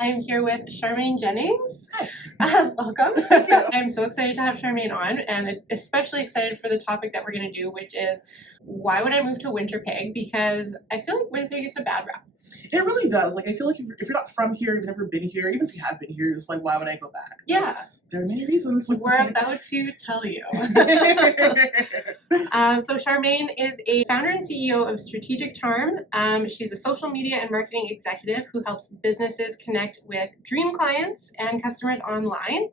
I'm here with Charmaine Jennings. Hi. Welcome. I'm so excited to have Charmaine on, and especially excited for the topic that we're going to do, which is why would I move to Winterpeg? Because I feel like Winnipeg gets a bad rap. It really does. Like, I feel like if you're not from here, you've never been here, even if you have been here, it's like, why would I go back? Yeah. There are many reasons. We're about to tell you. So Charmaine is a founder and CEO of Strategic Charm. She's a social media and marketing executive who helps businesses connect with dream clients and customers online.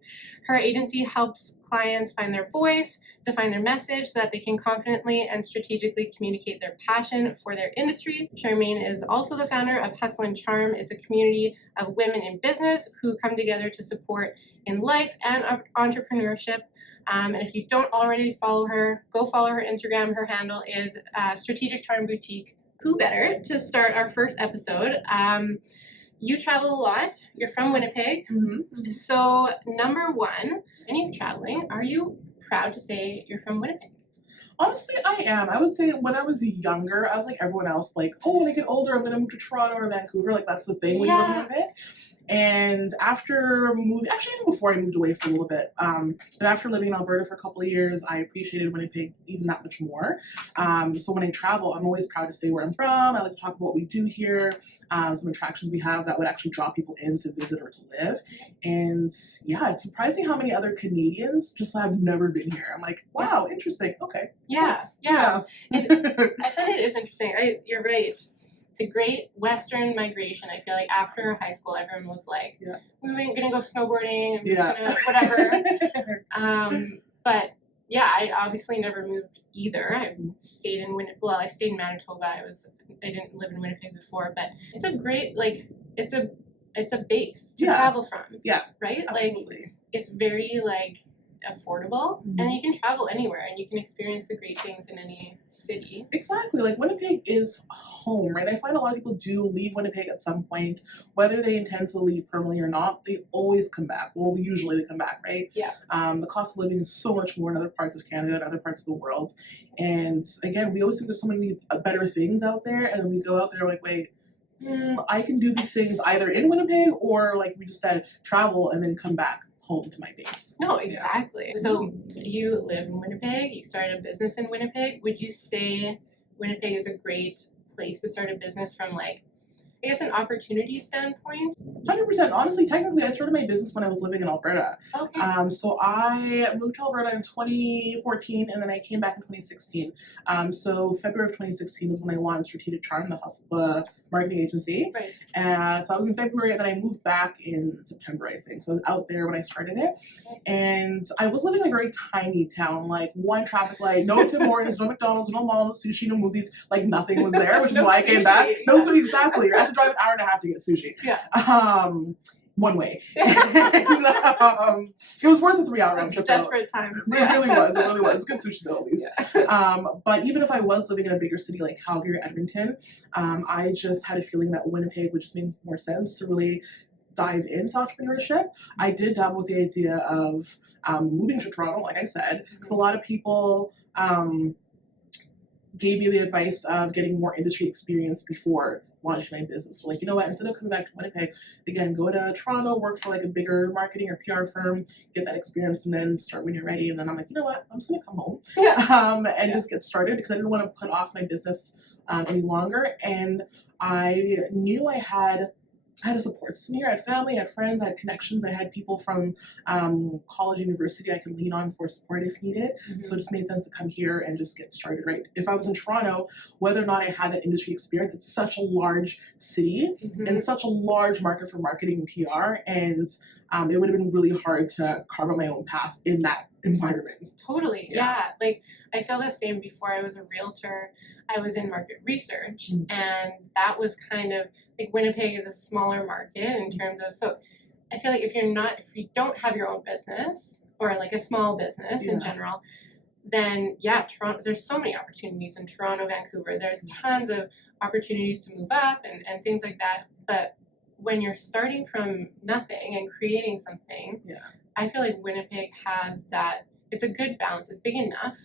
Her agency helps clients find their voice, define their message so that they can confidently and strategically communicate their passion for their industry. Charmaine is also the founder of Hustle and Charm. It's a community of women in business who come together to support in life and entrepreneurship. And if you don't already follow her, go follow her Instagram. Her handle is Strategic Charm Boutique. Who better to start our first episode? You travel a lot. You're from Winnipeg. Mm-hmm. So number one, when you're traveling, are you proud to say you're from Winnipeg? Honestly, I am. I would say when I was younger, I was like everyone else, like, oh, when I get older, I'm going to move to Toronto or Vancouver. Like, that's the thing when you live in Winnipeg. And after moving, actually even before I moved away for a little bit, and after living in Alberta for a couple of years, I appreciated Winnipeg even that much more. So when I travel, I'm always proud to say where I'm from. I like to talk about what we do here, some attractions we have that would actually draw people in to visit or to live. And yeah, it's surprising how many other Canadians just have never been here. I'm like, wow, interesting. Okay. Yeah. I find it is interesting. You're right. The Great Western Migration, I feel like after high school, everyone was like, gonna go snowboarding, whatever. But yeah, I obviously never moved either. I stayed in I stayed in Manitoba. I didn't live in Winnipeg before, but it's a great, like, it's a base to travel from. Yeah. Right? Absolutely. Like, it's very, like, affordable, and you can travel anywhere and you can experience the great things in any city. Exactly. Like, Winnipeg is home, right? I find a lot of people do leave Winnipeg at some point, whether they intend to leave permanently or not. They always come back. Well, usually they come back, right? Yeah. The cost of living is so much more in other parts of Canada and other parts of the world, and again, we always think there's so many better things out there, and then we go out there like, wait, I can do these things either in Winnipeg or, like we just said, travel and then come back home to my base. No, exactly. Yeah. So you live in Winnipeg, you started a business in Winnipeg. Would you say Winnipeg is a great place to start a business from, like, I guess, an opportunity standpoint? 100%. Honestly, technically, I started my business when I was living in Alberta. Okay. So I moved to Alberta in 2014, and then I came back in 2016. So February of 2016 was when I launched Strategic Charm, the marketing agency. Right. So I was in February, and then I moved back in September, I think. So I was out there when I started it. Okay. And I was living in a very tiny town, like one traffic light, no Tim Hortons, no McDonald's, no mall, no sushi, no movies, like nothing was there, which is why I came back. No, so exactly. I had to drive an hour and a half to get sushi. Yeah. One way. And, it was worth a 3-hour round trip. Desperate times. It really was. It really was. Good sushi though, at least. Yeah. But even if I was living in a bigger city like Calgary or Edmonton, I just had a feeling that Winnipeg would just make more sense to really dive into entrepreneurship. I did dabble with the idea of moving to Toronto, like I said, because a lot of people gave me the advice of getting more industry experience before launching my business. So, like, you know what, instead of coming back to Winnipeg, again, go to Toronto, work for like a bigger marketing or PR firm, get that experience, and then start when you're ready. And then I'm like, you know what, I'm just gonna come home and just get started, because I didn't want to put off my business any longer. And I knew I had a support system here. I had family, I had friends, I had connections, I had people from college, university I could lean on for support if needed. So it just made sense to come here and just get started, right? If I was in Toronto, whether or not I had that industry experience, it's such a large city and such a large market for marketing and PR, and it would have been really hard to carve out my own path in that environment. Totally, yeah. Like, I feel the same. Before I was a realtor, I was in market research, and that was kind of, like, Winnipeg is a smaller market in terms of, so I feel like if you don't have your own business, or like a small business in general, then Toronto, there's so many opportunities in Toronto, Vancouver. There's tons of opportunities to move up and things like that. But when you're starting from nothing and creating something, I feel like Winnipeg has that. It's a good balance. It's big enough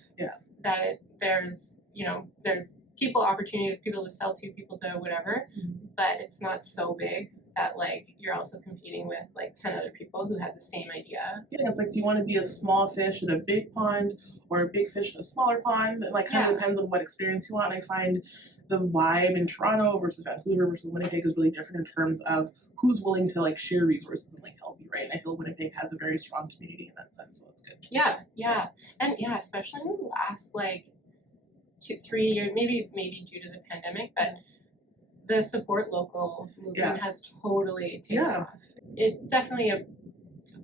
that there's people opportunities, people to sell to, people to whatever, but it's not so big that like you're also competing with like 10 other people who had the same idea. Yeah, it's like, do you want to be a small fish in a big pond or a big fish in a smaller pond? It like kind of depends on what experience you want. And I find the vibe in Toronto versus Vancouver versus Winnipeg is really different in terms of who's willing to like share resources and like help you, right? And I feel Winnipeg has a very strong community in that sense, so it's good. Yeah, and especially in the last like 2-3 years, maybe due to the pandemic, but the support local movement has totally taken off. It definitely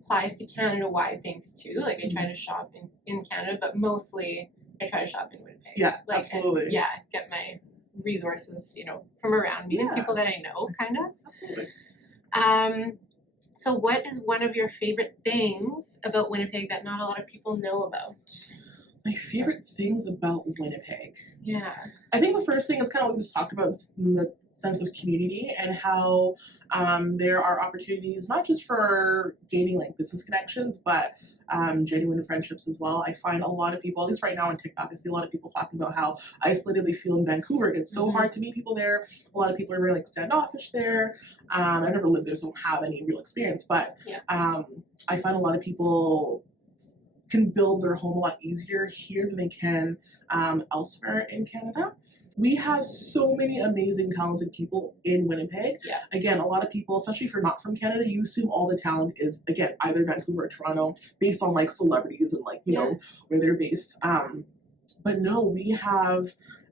applies to Canada-wide things too. Like I try to shop in Canada, but mostly I try to shop in Winnipeg. Yeah, like, absolutely. And, get my resources, from around me and people that I know, kind of. Absolutely. So what is one of your favorite things about Winnipeg that not a lot of people know about? My favorite things about Winnipeg. Yeah. I think the first thing is kind of what we just talked about, the sense of community and how there are opportunities not just for gaining like business connections, but genuine friendships as well. I find a lot of people, at least right now on TikTok, I see a lot of people talking about how isolated they feel in Vancouver. It's so hard to meet people there. A lot of people are really like standoffish there. I've never lived there, so don't have any real experience, but I find a lot of people can build their home a lot easier here than they can elsewhere in Canada. We have so many amazing, talented people in Winnipeg. Yeah. Again, a lot of people, especially if you're not from Canada, you assume all the talent is, again, either Vancouver or Toronto, based on like celebrities and like, you know, where they're based. But no, we have,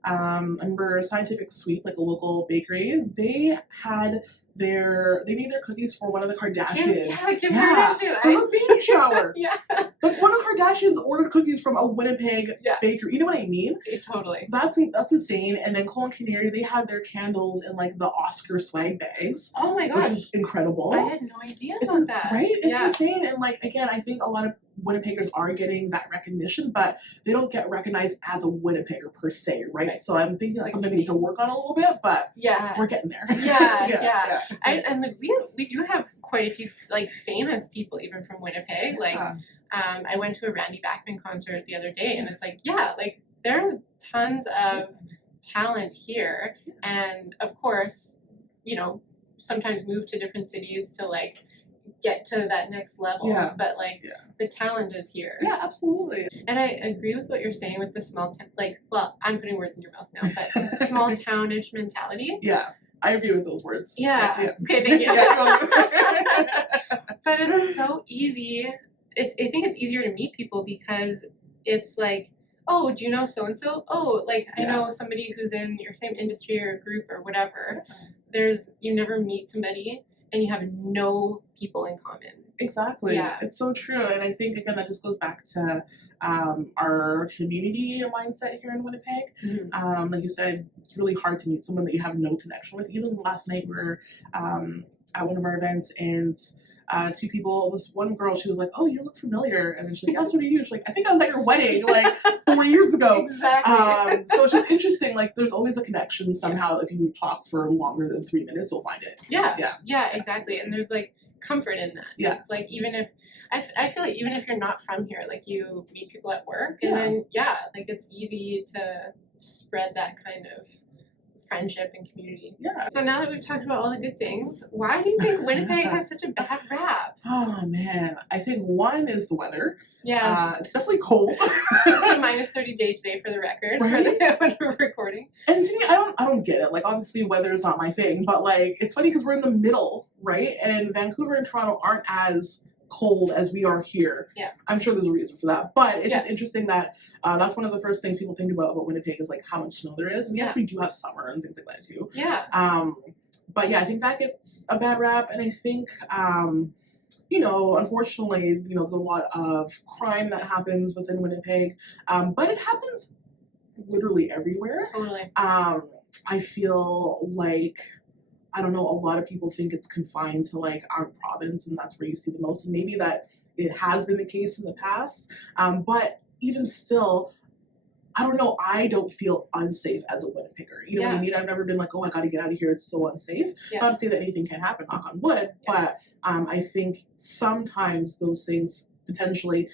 I remember Scientific Sweets, like a local bakery, they made their cookies for one of the Kardashians. Kim Kardashian. For her baby shower. Like one of the Kardashians ordered cookies from a Winnipeg bakery. You know what I mean? Totally. That's insane. And then Cole and Canary, they had their candles in like the Oscar swag bags. Oh my gosh. Which is incredible. I had no idea about that. Right? It's insane. And like, again, I think a lot of Winnipeggers are getting that recognition, but they don't get recognized as a Winnipegger per se, right? So I'm thinking that's something we need to work on a little bit, but we're getting there. And we do have quite a few like famous people even from Winnipeg. Like I went to a Randy Bachman concert the other day, and it's like like there's tons of talent here, and of course, sometimes move to different cities to like get to that next level, but like the talent is here. Yeah, absolutely. And I agree with what you're saying with the small town, I'm putting words in your mouth now, but small townish mentality. Yeah, I agree with those words. Okay, thank you. But it's so easy. I think it's easier to meet people because it's like, oh, do you know so and so? Oh, like I know somebody who's in your same industry or group or whatever. You never meet somebody and you have no people in common. Exactly. Yeah. It's so true. And I think, again, that just goes back to our community mindset here in Winnipeg. Like you said, it's really hard to meet someone that you have no connection with. Even last night, we were at one of our events, and two people, this one girl, she was like, oh, you look familiar. And then she's like, yes, what are you? She's like, I think I was at your wedding like 4 years ago. Exactly. So it's just interesting. Like, there's always a connection somehow. If you talk for longer than 3 minutes, you'll find it. Yeah, exactly. And there's like comfort in that. Yeah. It's like, even if, I feel like even if you're not from here, like you meet people at work and then, like it's easy to spread that kind of friendship and community. Yeah. So now that we've talked about all the good things, why do you think Winnipeg has such a bad rap? Oh man, I think one is the weather. Yeah. It's definitely cold. It's a -30 day today for the record, when we're recording. And to me, I don't get it. Like, obviously weather is not my thing, but like, it's funny because we're in the middle, right? And Vancouver and Toronto aren't as cold as we are here. Yeah. I'm sure there's a reason for that. But it's just interesting that that's one of the first things people think about Winnipeg is like how much snow there is. And yes, we do have summer and things like that too. Yeah. But yeah, I think that gets a bad rap. And I think unfortunately, there's a lot of crime that happens within Winnipeg. But it happens literally everywhere. Totally. I feel like, I don't know, a lot of people think it's confined to like our province and that's where you see the most. And maybe that it has been the case in the past. But even still, I don't know, I don't feel unsafe as a Winnipegger. You know what I mean? I've never been like, oh, I got to get out of here. It's so unsafe. Not to say that anything can happen, knock on wood, but I think sometimes those things potentially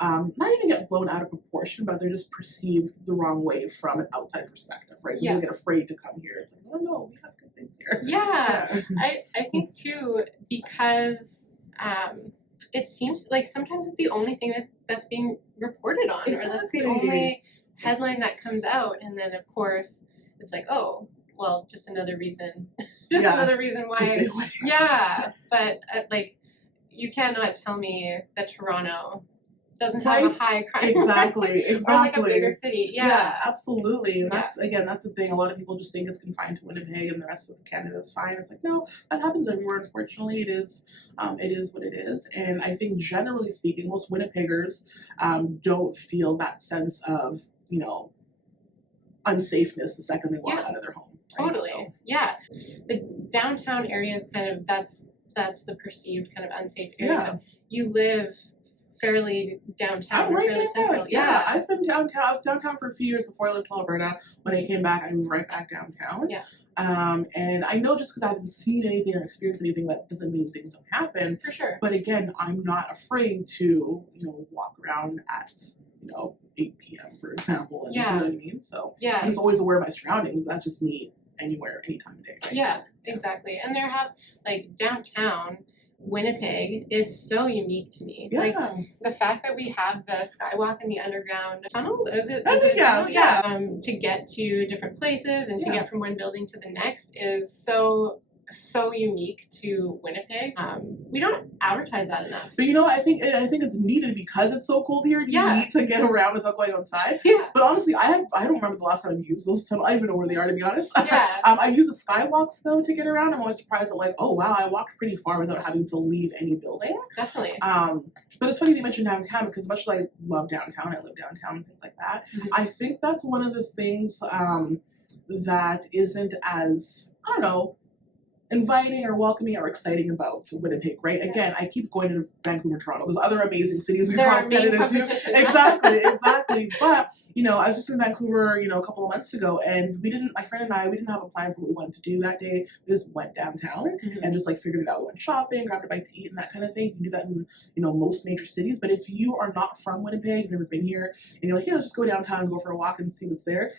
not even get blown out of proportion, but they're just perceived the wrong way from an outside perspective, right? So Yeah. people get afraid to come here. It's like, oh no, we have good things here. Yeah. I think too, because it seems like sometimes it's the only thing that's being reported on, or that's the Exactly. only headline that comes out, and then of course it's like, oh, well, just another reason, another reason To stay why. away. Yeah, but like, you cannot tell me that Toronto doesn't have Right? a high crime Exactly, rate, or like a exactly. bigger city. Yeah. Absolutely. And Yeah. that's, again, that's the thing. A lot of people just think it's confined to Winnipeg and the rest of Canada is fine. It's like, no, that happens everywhere. Unfortunately, it is what it is. And I think generally speaking, most Winnipeggers don't feel that sense of, you know, unsafeness the second they walk out of their home. Right? Totally. So, Yeah. The downtown area is kind of, that's the perceived kind of unsafe area. Yeah. But you live fairly downtown, I'm or right fairly downtown. central. Yeah, I've been downtown. I was downtown for a few years before I lived in Alberta. When I came back, I moved right back downtown. Yeah. And I know just because I haven't seen anything or experienced anything, that doesn't mean things don't happen. For sure. But again, I'm not afraid to, walk around at, 8 p.m., for example. And, Yeah. You know what I mean? So Yeah. I'm just always aware of my surroundings. That's just me anywhere, any time of day. Right? Yeah, So, exactly. And there have, like, downtown Winnipeg is so unique to me. Yeah. Like, the fact that we have the skywalk and the underground tunnels, is it I a think, tunnel? yeah. To get to different places and to Yeah. get from one building to the next is so unique to Winnipeg. We don't advertise that enough. But I think it's needed because it's so cold here. You need to get around without going outside. Yeah. But honestly, I don't remember the last time I've used those tunnels. I don't even know where they are, to be honest. Yeah. I use the skywalks though to get around. I'm always surprised at, like, oh wow, I walked pretty far without having to leave any building. Definitely. But it's funny you mentioned downtown, because much as I love downtown, I live downtown and things like that. Mhm. I think that's one of the things that isn't as, I don't know, inviting or welcoming or exciting about Winnipeg, right? Yeah. Again, I keep going to Vancouver, Toronto. There's other amazing cities They're across our main Canada too. competition. Exactly. But I was just in Vancouver, a couple of months ago, and my friend and I, we didn't have a plan for what we wanted to do that day. We just went downtown Mhm. and just figured it out. We went shopping, grabbed a bite to eat, and that kind of thing. You can do that in most major cities. But if you are not from Winnipeg, you've never been here, and you're like, hey, let's just go downtown and go for a walk and see what's there.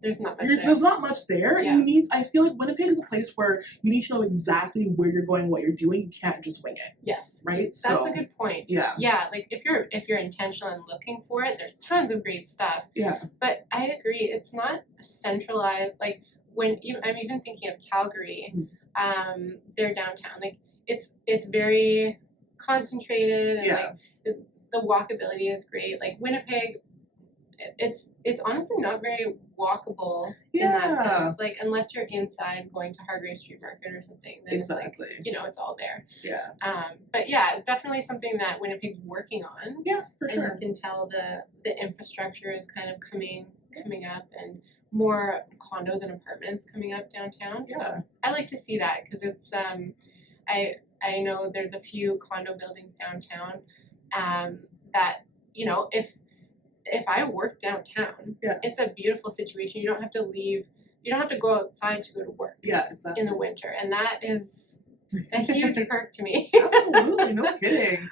There's not much there. There's not much there. Yeah. I feel like Winnipeg is a place where you need to know exactly where you're going, what you're doing. You can't just wing it. Yes. Right? That's a good point. Yeah. Yeah, like if you're intentional and looking for it, there's tons of great stuff. Yeah. But I agree, it's not centralized. Like I'm even thinking of Calgary, their downtown. Like it's very concentrated, and like the walkability is great. Like Winnipeg, it's honestly not very walkable in that sense. Like unless you're inside going to Hargrave Street Market or something, then it's like, it's all there. Yeah. But yeah, definitely something that Winnipeg's working on. Yeah, for sure. And you can tell the infrastructure is kind of coming up, and more condos and apartments coming up downtown. Yeah. So I like to see that, because it's I know there's a few condo buildings downtown that if I work downtown, it's a beautiful situation. You don't have to leave. You don't have to go outside to go to work. Yeah, exactly. In the winter, and that is a huge perk to me. Absolutely, no kidding.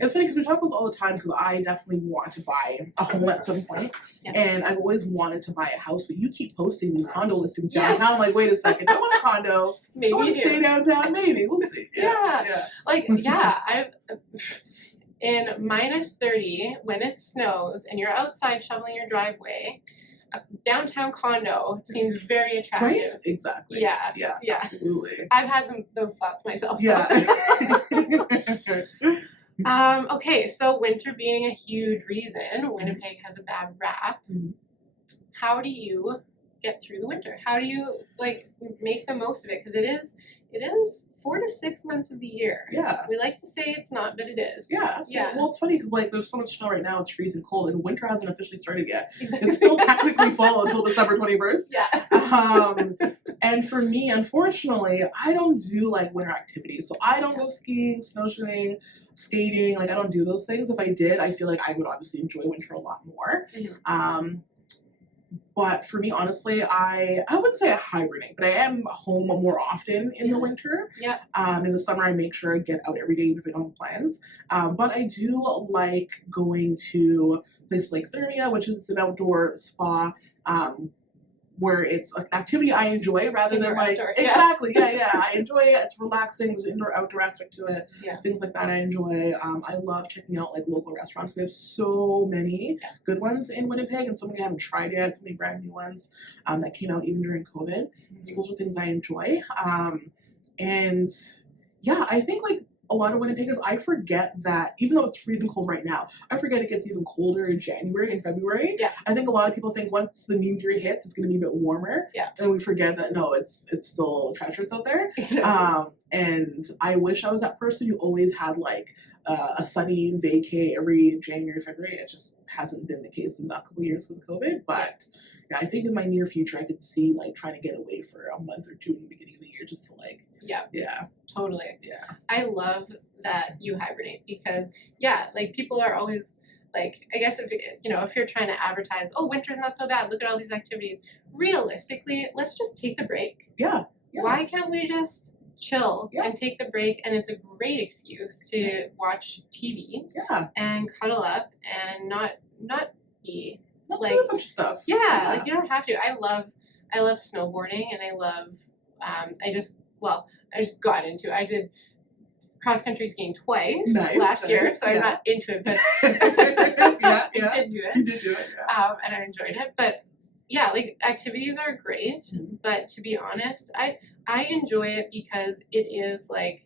It's funny because we talk about this all the time, because I definitely want to buy a home at some point, and I've always wanted to buy a house. But you keep posting these condo listings downtown. I'm like, wait a second, I want a condo. Maybe I want to stay downtown. Maybe we'll see. I've. In -30, when it snows and you're outside shoveling your driveway, a downtown condo seems very attractive. Right? Exactly. Yeah. Absolutely. I've had those thoughts myself. Yeah. Okay, so winter being a huge reason Winnipeg has a bad rap. Mm-hmm. How do you get through the winter? How do you make the most of it? Because it is 4 to 6 months of the year. Yeah. We like to say it's not, but it is. Yeah. Well, it's funny because there's so much snow right now. It's freezing cold, and winter hasn't officially started yet. Exactly. It's still technically fall until December 21st. Yeah. And for me, unfortunately, I don't do winter activities. So I don't go skiing, snowshoeing, skating. I don't do those things. If I did, I feel like I would obviously enjoy winter a lot more. Mm-hmm. But for me, honestly, I wouldn't say I hibernate, but I am home more often in the winter. Yeah. In the summer, I make sure I get out every day, even if I don't have plans. But I do like going to places like Thermia, which is an outdoor spa. Where it's an activity I enjoy rather Indoor, than like outdoor, exactly yeah I enjoy it. It's relaxing. There's an indoor outdoor aspect to it. Yeah. Things like that I enjoy. I love checking out like local restaurants. We have so many good ones in Winnipeg, and so many I haven't tried yet. So many brand new ones that came out even during COVID. So those are things I enjoy. And yeah, I think like a lot of Winnipeggers, I forget that even though it's freezing cold right now, I forget it gets even colder in January and February. Yeah. I think a lot of people think once the new year hits, it's going to be a bit warmer. Yeah. And we forget that no, it's still treacherous out there. And I wish I was that person who always had like a sunny vacay every January, February. It just hasn't been the case these last couple of years with COVID. But yeah, I think in my near future, I could see like trying to get away for a month or two in the beginning of the year just to like. Yeah. Totally. Yeah. I love that you hibernate because like people are always like, I guess if you're trying to advertise, oh, winter's not so bad, look at all these activities. Realistically, let's just take the break. Yeah. Why can't we just chill and take the break? And it's a great excuse to watch TV and cuddle up and not be like do a bunch of stuff. Like you don't have to. I love snowboarding, and I love I just got into it. I did cross country skiing twice last year, so I'm not into it, but I did do it. You did do it, and I enjoyed it. But yeah, like activities are great, but to be honest, I enjoy it because it is like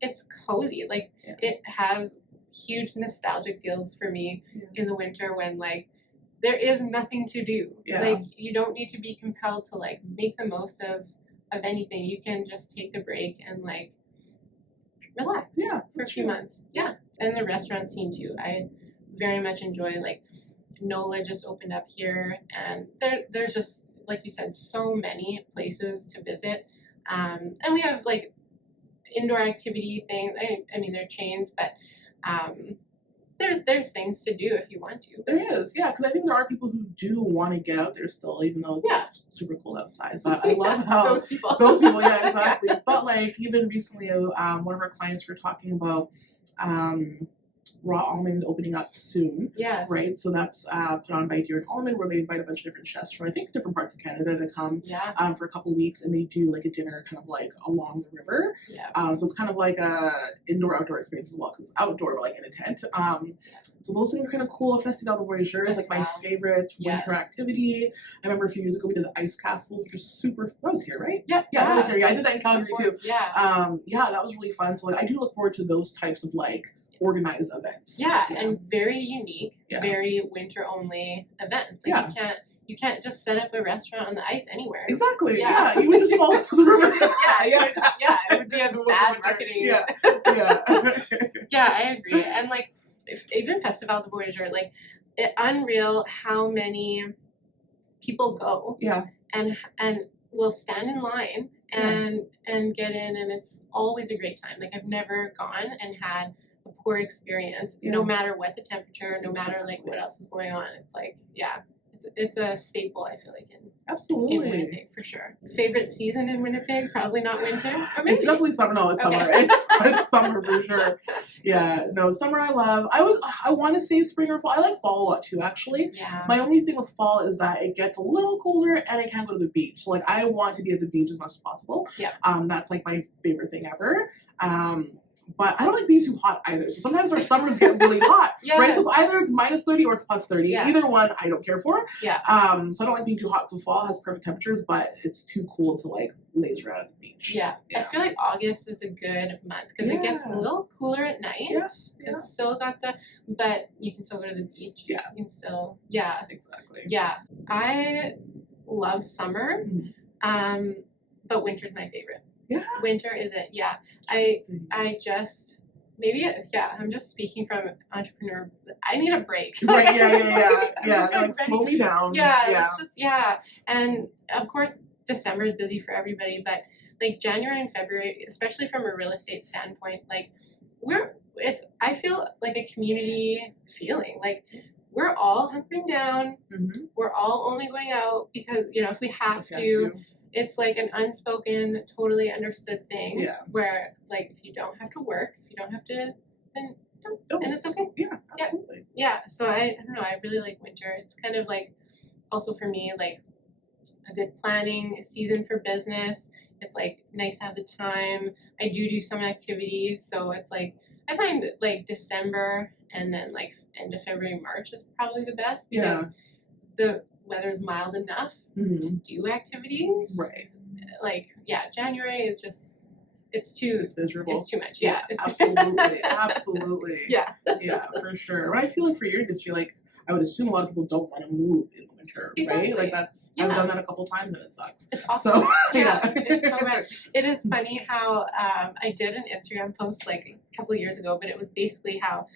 it's cozy. Like it has huge nostalgic feels for me in the winter when like there is nothing to do. Like you don't need to be compelled to like make the most of anything. You can just take the break and like relax for a few months. And the restaurant scene too. I very much enjoy like NOLA just opened up here, and there's just like you said so many places to visit. And we have like indoor activity things. I mean they're chains, but there's things to do if you want to. There is, because I think there are people who do want to get out there still, even though it's like, super cold outside. But I love how those people, exactly. But like even recently, one of our clients were talking about raw almond opening up soon. Right. So that's put on by Deer and Almond, where they invite a bunch of different chefs from I think different parts of Canada to come for a couple of weeks, and they do like a dinner kind of like along the river. So it's kind of like a indoor outdoor experience as well, because it's outdoor but like in a tent. So those things are kind of cool. Festival de Voyageur is like my favorite winter activity. I remember a few years ago we did the ice castle, which was super. That was here, right? That was here. I did that in Calgary too. That was really fun. So like I do look forward to those types of like organized events. And very unique, very winter only events. Like you can't just set up a restaurant on the ice anywhere. Exactly. You would just fall into the river. It would be a bad marketing. I agree. And like even Festival de Voyageur, like unreal how many people go. And will stand in line and get in, and it's always a great time. Like I've never gone and had a poor experience, no matter what the temperature, no matter like what else is going on. It's like, it's a staple, I feel like, in Winnipeg for sure. Favorite season in Winnipeg? Probably not winter. Or maybe. It's definitely summer. No, it's summer. It's summer for sure. Summer I love. I want to say spring or fall. I like fall a lot too, actually. My only thing with fall is that it gets a little colder and I can't go to the beach. So like I want to be at the beach as much as possible. That's like my favorite thing ever. But I don't like being too hot either. So sometimes our summers get really hot, right? So it's either it's minus 30 or it's plus 30. Either one I don't care for. So I don't like being too hot. So fall has perfect temperatures, but it's too cool to like laze around at the beach. I feel like August is a good month because it gets a little cooler at night. It's still got but you can still go to the beach. You can still, Exactly. I love summer, but winter's my favorite. Winter is it. I just I'm just speaking from entrepreneur. I need a break. Like slow me down. It's just and of course December is busy for everybody, but like January and February, especially from a real estate standpoint, like I feel like a community feeling. Like we're all hunkering down. Mm-hmm. We're all only going out because, you know, if we have If you to. have to. It's like an unspoken, totally understood thing. Yeah. Where it's like, if you don't have to work, if you don't have to, then don't. Don't. And it's okay. Yeah, absolutely. Yeah. So I don't know. I really like winter. It's kind of like, also for me, like a good planning season for business. It's like nice to have the time. I do some activities. So it's like, I find like December and then like end of February, March is probably the best because the weather's mild enough to do activities. Right. Like, yeah, January is just, it's miserable. It's too much. Yeah, absolutely. Absolutely. Yeah. Yeah, for sure. But I feel like for your industry, like, I would assume a lot of people don't want to move in the winter, Exactly. right? Like, that's, I've done that a couple times and it sucks. It's awesome. So, yeah, it's so bad. It is funny how I did an Instagram post like a couple of years ago, but it was basically how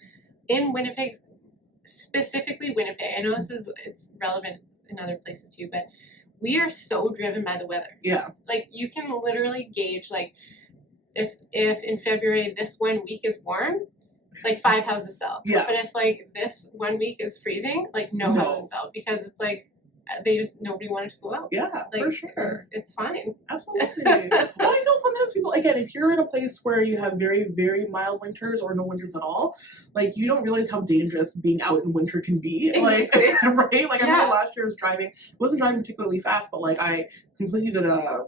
in Winnipeg, specifically Winnipeg, I know it's relevant in other places too, but we are so driven by the weather. Yeah. Like, you can literally gauge, like, if in February this 1 week is warm, like 5 houses sell. Yeah. But if like this 1 week is freezing, like no houses sell because it's like nobody wanted to go out. Yeah, like, for sure. It's fine. Absolutely. Well, I feel sometimes people, again, if you're in a place where you have very, very mild winters or no winters at all, like, you don't realize how dangerous being out in winter can be. Exactly. Like, right? Like, I remember last year I was driving, wasn't driving particularly fast, but like, I completely did a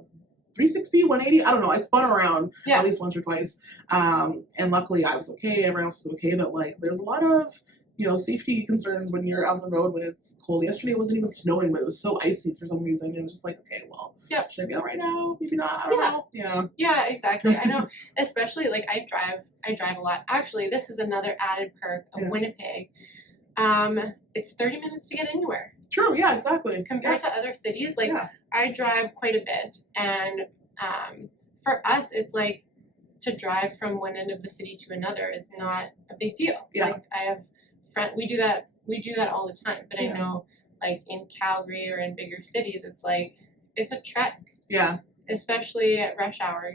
360, 180, I don't know, I spun around at least once or twice. And luckily I was okay, everyone else was okay, but like, there's a lot of, you know, safety concerns when you're out on the road when it's cold. Yesterday it wasn't even snowing, but it was so icy for some reason. And it was just like, okay, well, should I be out right now? Maybe not. I don't know. Yeah. Yeah, exactly. I know, especially like I drive a lot. Actually, this is another added perk of Winnipeg. It's 30 minutes to get anywhere. True. Yeah, exactly. Compared to other cities, like I drive quite a bit, and for us, it's like to drive from one end of the city to another is not a big deal. Yeah. Like, I have we do that all the time. But I know, like in Calgary or in bigger cities, it's like it's a trek. Yeah. Especially at rush hour,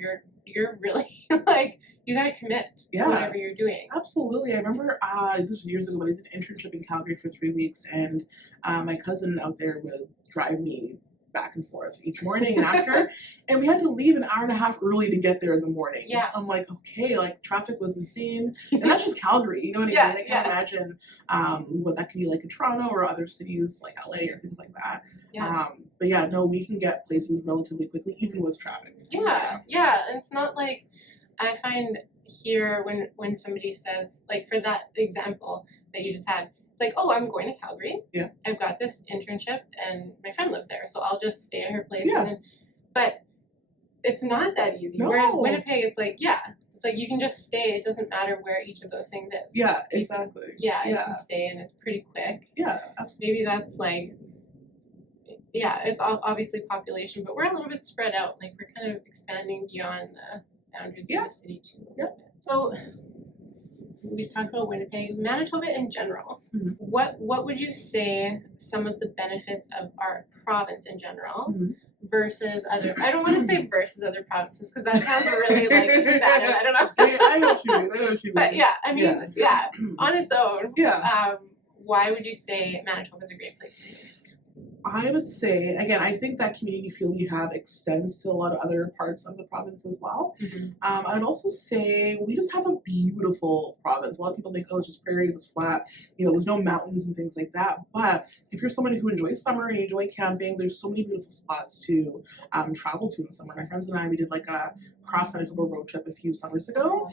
you're really like, you gotta commit to whatever you're doing. Absolutely. I remember this was years ago, but I did an internship in Calgary for 3 weeks, and my cousin out there would drive me back and forth each morning and after, and we had to leave an hour and a half early to get there in the morning. Yeah. I'm like, okay, like traffic was insane, and that's just Calgary, you know what I mean? I can't imagine what that could be like in Toronto or other cities like LA or things like that. Yeah. But yeah, no, we can get places relatively quickly, even with traffic. Yeah. It's not like, I find here when somebody says, like for that example that you just had, it's like, oh, I'm going to Calgary. Yeah. I've got this internship and my friend lives there, so I'll just stay at her place. Yeah. But it's not that easy. No. Whereas Winnipeg, it's like, it's like you can just stay. It doesn't matter where each of those things is. Yeah, exactly. You can stay and it's pretty quick. Yeah, absolutely. Maybe that's like, it's obviously population, but we're a little bit spread out. Like, we're kind of expanding beyond the boundaries of the city too. Yeah. So we've talked about Winnipeg, Manitoba in general. Mm-hmm. What would you say some of the benefits of our province in general versus other? I don't want to say versus other provinces because that sounds really like bad. I don't know. I know what you mean. But yeah, I mean, on its own. Yeah. Why would you say Manitoba is a great place to live? I would say, again, I think that community feel we have extends to a lot of other parts of the province as well. Mm-hmm. I'd also say we just have a beautiful province. A lot of people think, oh, it's just prairies, it's flat, you know, there's no mountains and things like that. But if you're somebody who enjoys summer and you enjoy camping, there's so many beautiful spots to travel to in the summer. My friends and I, we did like a cross-Manitoba road trip a few summers ago.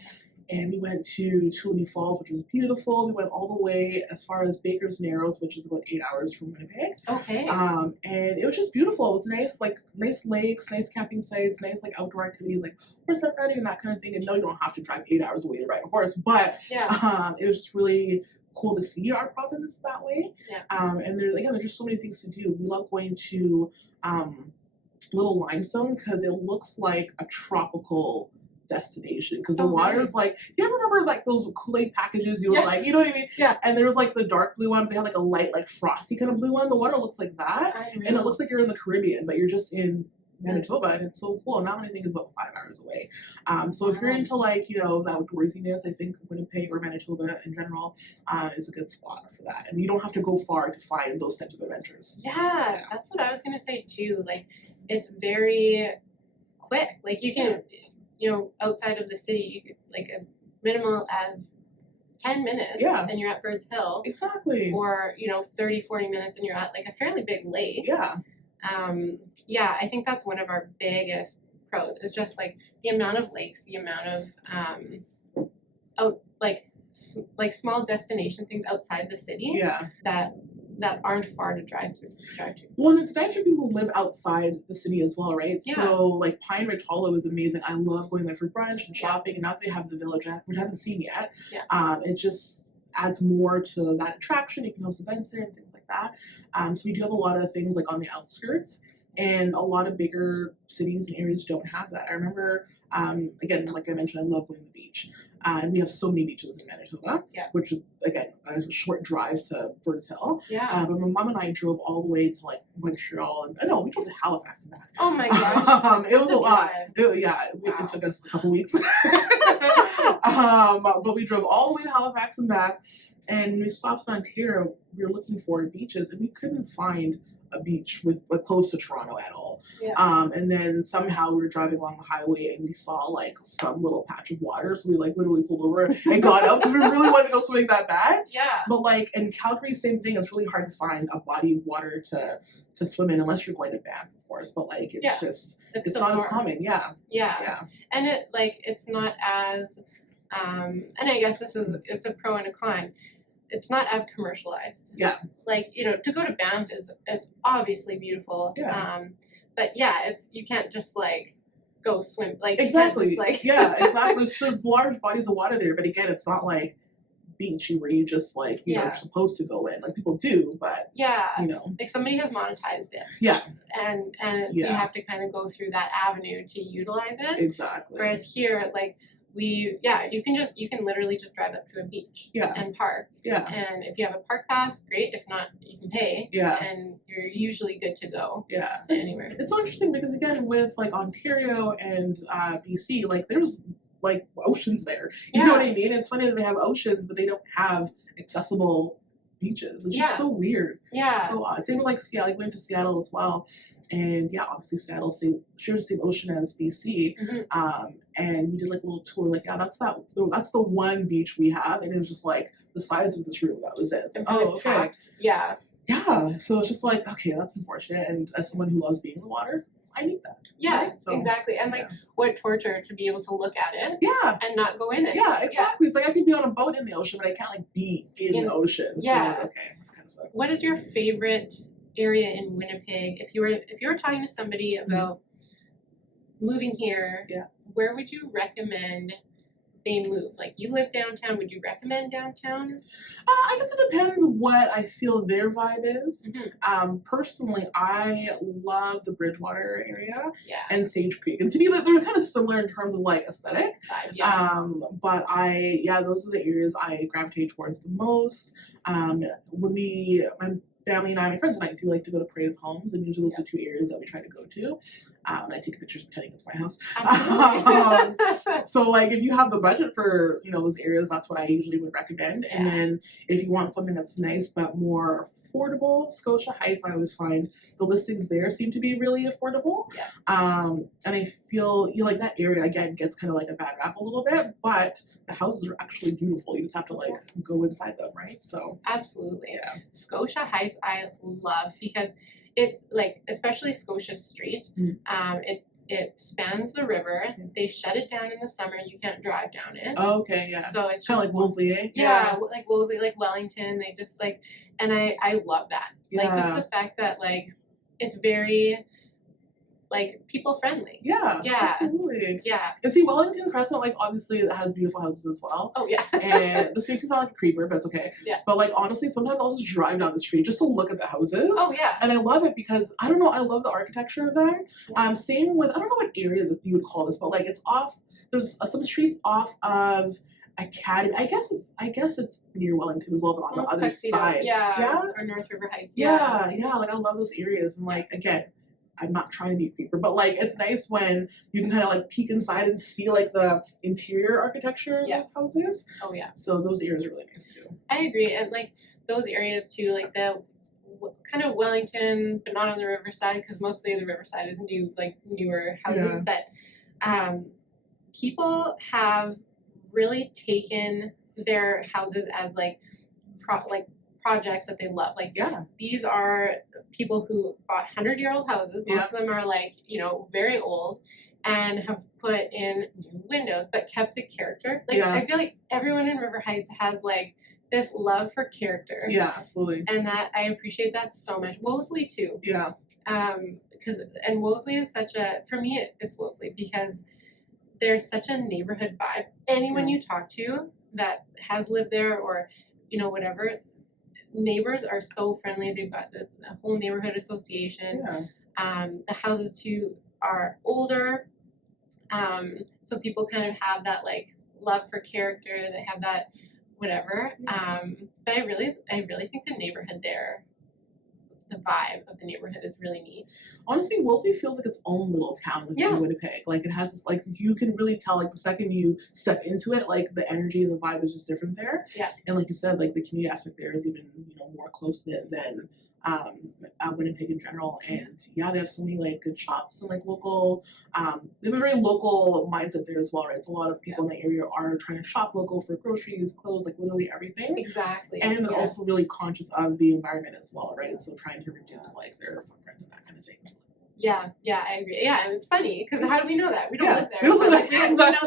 And we went to Tulimi Falls, which was beautiful. We went all the way as far as Baker's Narrows, which is about 8 hours from Winnipeg. Okay. And it was just beautiful. It was nice lakes, nice camping sites, nice like outdoor activities like horseback riding and that kind of thing. And no, you don't have to drive 8 hours away to ride a horse, but it was just really cool to see our province that way. Yeah. And there's just so many things to do. We love going to Little Limestone because it looks like a tropical destination because the water is like, you ever remember like those Kool-Aid packages you would like, you know what I mean? Yeah. And there was like the dark blue one, but they had like a light, like frosty kind of blue one. The water looks like that, and it looks like you're in the Caribbean, but you're just in Manitoba, and it's so cool. And that one I think is about 5 hours away. So if you're Wow. into like, the outdoorsiness, I think Winnipeg or Manitoba in general is a good spot for that. And you don't have to go far to find those types of adventures. Yeah, that's what I was gonna say too. Like, it's very quick. Like, you can, outside of the city, you could, like, as minimal as 10 minutes and you're at Birds Hill. Exactly. Or, 30, 40 minutes and you're at, like, a fairly big lake. Yeah. I think that's one of our biggest pros. It's just, like, the amount of lakes, the amount of, small destination things outside the city. Yeah. That aren't far to drive to. Well, and it's nice for people who live outside the city as well, right? Yeah. So, like, Pine Ridge Hollow is amazing. I love going there for brunch and shopping, and now that they have the village, which I haven't seen yet, it just adds more to that attraction. You can host events there and things like that. So we do have a lot of things, like, on the outskirts, and a lot of bigger cities and areas don't have that. I remember, again, like I mentioned, I love going to the beach. And we have so many beaches in Manitoba, which is, again, a short drive to Birds Hill. Yeah. But my mom and I drove all the way to, like, Montreal. We drove to Halifax and back. Oh my gosh. It was a lot. It took us a couple weeks. But we drove all the way to Halifax and back. And when we stopped in Ontario, we were looking for beaches, and we couldn't find a beach close to Toronto at all. Yeah. And then somehow we were driving along the highway and we saw like some little patch of water, so we like literally pulled over and got out because we really wanted to go swimming that bad. Yeah. But like in Calgary, same thing. It's really hard to find a body of water to swim in unless you're going to Banff, of course. But like it's so not far. as common. Yeah. And it's not as and I guess it's a pro and a con. It's not as commercialized. Yeah. Like, to go to Banff it's obviously beautiful. Yeah. But you can't just like go swim. Like, exactly. You can't just, like exactly. There's large bodies of water there, but again, it's not like beachy where you just like you're supposed to go in. Like people do, but like somebody has monetized it. Yeah. And you have to kind of go through that avenue to utilize it. Exactly. Whereas here, like you can literally just drive up to a beach and park. Yeah. And if you have a park pass, great. If not, you can pay. Yeah. And you're usually good to go. Yeah. Anywhere. It's so interesting because again, with like Ontario and BC, like there's like oceans there. You know what I mean? It's funny that they have oceans, but they don't have accessible beaches. It's just so weird. Yeah. So odd. Same with like Seattle. I went to Seattle as well. And obviously Seattle shares the same ocean as BC. Mm-hmm. And we did like a little tour, like, that's the one beach we have. And it was just like the size of this room. That was it. It's like, okay. Packed. Yeah. Yeah. So it's just like, okay, that's unfortunate. And as someone who loves being in the water, I need that. Yeah, right? So, exactly. And like, what torture to be able to look at it. Yeah. And not go in it. Yeah, exactly. It's like I can be on a boat in the ocean, but I can't like be in the ocean. Yeah. So like, okay, kind of sucks. What is your favorite area in Winnipeg? If you were talking to somebody about moving here, where would you recommend they move? Like, you live downtown, would you recommend downtown? I guess it depends what I feel their vibe is. Mm-hmm. Personally, I love the Bridgewater area and Sage Creek, and to me, they're kind of similar in terms of like aesthetic. But those are the areas I gravitate towards the most. My family and my friends and I do like to go to Parade of Homes, and usually those are two areas that we try to go to. And I take pictures pretending it's my house. So like if you have the budget for those areas, that's what I usually would recommend. And then if you want something that's nice but more affordable, Scotia Heights, I always find the listings there seem to be really affordable. And I feel like that area again gets kind of like a bad rap a little bit, but the houses are actually beautiful. You just have to like go inside them, right? So absolutely. Scotia Heights I love because it, like, especially Scotia Street, it spans the river. They shut it down in the summer. You can't drive down it. Oh, okay, yeah. So it's kind of like Wolseley, eh? Like Wolseley, like Wellington. They just like, and I love that. Like just the fact that like it's very like people friendly. Yeah, absolutely. Yeah. And see, Wellington Crescent, like obviously it has beautiful houses as well. Oh yeah. And this makes me sound like a creeper, but it's okay. Yeah. But like honestly, sometimes I'll just drive down the street just to look at the houses. Oh yeah. And I love it because I don't know, I love the architecture of them. Same with, I don't know what area you would call this, but like it's off. There's some streets off of Academy. I guess it's near Wellington as well, but on the other side. Yeah. Or North River Heights. Yeah. Like I love those areas, and like again, I'm not trying to be a creeper, but like it's nice when you can kind of like peek inside and see like the interior architecture of those houses. Oh yeah. So those areas are really nice too. I agree, and like those areas too, like the kind of Wellington, but not on the riverside because mostly the riverside is newer houses. But people have really taken their houses as like projects that they love. Like these are people who bought 100-year-old houses. Most of them are like, you know, very old and have put in new windows but kept the character. Like I feel like everyone in River Heights has like this love for character. Yeah, absolutely. And that I appreciate that so much. Wolseley too. Yeah. And Wolseley is such a, for me it's Wolseley because there's such a neighborhood vibe. Anyone you talk to that has lived there or, you know, whatever, neighbors are so friendly. They've got the whole neighborhood association. The houses too are older. So people kind of have that like love for character. They have that whatever. But I really think the neighborhood there, the vibe of the neighborhood is really neat. Honestly, Wolseley feels like its own little town within Winnipeg. Like it has this, like you can really tell like the second you step into it, like the energy and the vibe is just different there. Yeah. And like you said, like the community aspect there is even, you know, more close knit than Winnipeg in general. And they have so many like good shops and like local they have a very local mindset there as well, right? So a lot of people in the area are trying to shop local for groceries, clothes, like literally everything. Exactly. And they're also really conscious of the environment as well, right? So trying to reduce like their footprint and that kind of thing. Yeah, I agree. Yeah, and it's funny because how do we know that? We don't live there. We don't live there. Like, we know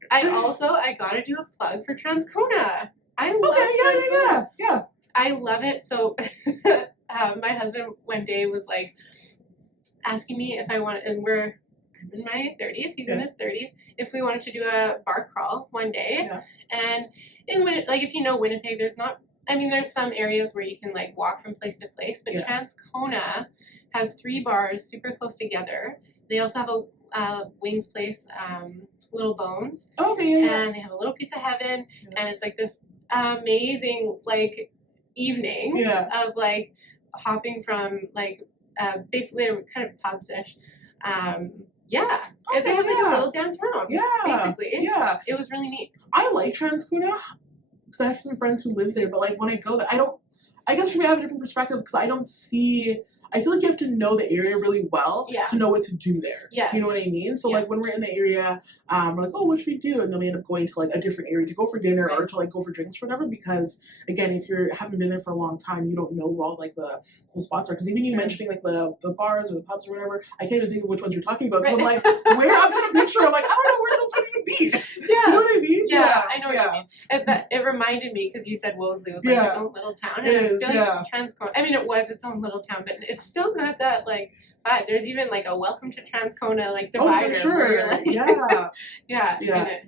that. I gotta do a plug for Transcona. I love Transcona. Yeah. I love it. So my husband one day was like asking me if I want, and I'm in my 30s, he's in his 30s, if we wanted to do a bar crawl one day. And if you know Winnipeg, there's some areas where you can like walk from place to place, but Transcona has 3 bars super close together. They also have a wings place, Little Bones. And they have a little Pizza Heaven, and it's like this amazing like evening of like hopping from like basically kind of pubs-ish. They have like a little downtown. Basically. It was really neat. I like Transcona because I have some friends who live there, but like when I go there, I guess for me I have a different perspective because I feel like you have to know the area really well to know what to do there. You know what I mean? So like when we're in the area, we're like, oh, what should we do? And then we end up going to like a different area to go for dinner or to like go for drinks or whatever. Because again, if you haven't been there for a long time, you don't know where all like the cool spots are. Because even you mentioning like the bars or the pubs or whatever, I can't even think of which ones you're talking about. So I'm like, I've got a picture. I'm like, I don't know where those would even be. You know what I mean? I know what you mean. It reminded me because you said Wolseley was like its own little town. And I feel like Transcona, I mean, it was its own little town, but it's still got that like vibe. There's even like a welcome to Transcona like divider. Oh, for sure. Like, You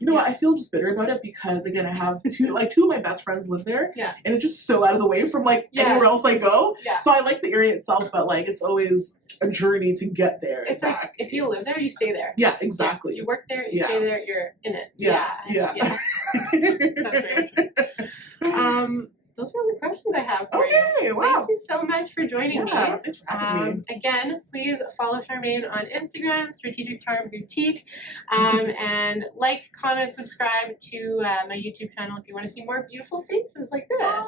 know what? I feel just bitter about it because again, I have two of my best friends live there. And it's just so out of the way from like anywhere else I go. So I like the area itself, but like it's always a journey to get there. It's back. Like if you live there, you stay there. Yeah, exactly. You work there, you stay there, you're in it. That's very true. Those are all the questions I have for you. Wow. Thank you so much for joining me. Thanks for having me. Again, please follow Charmaine on Instagram, Strategic Charm Boutique, and like, comment, subscribe to my YouTube channel if you want to see more beautiful faces like this.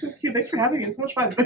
So cute. Thanks for having me. It's so much fun.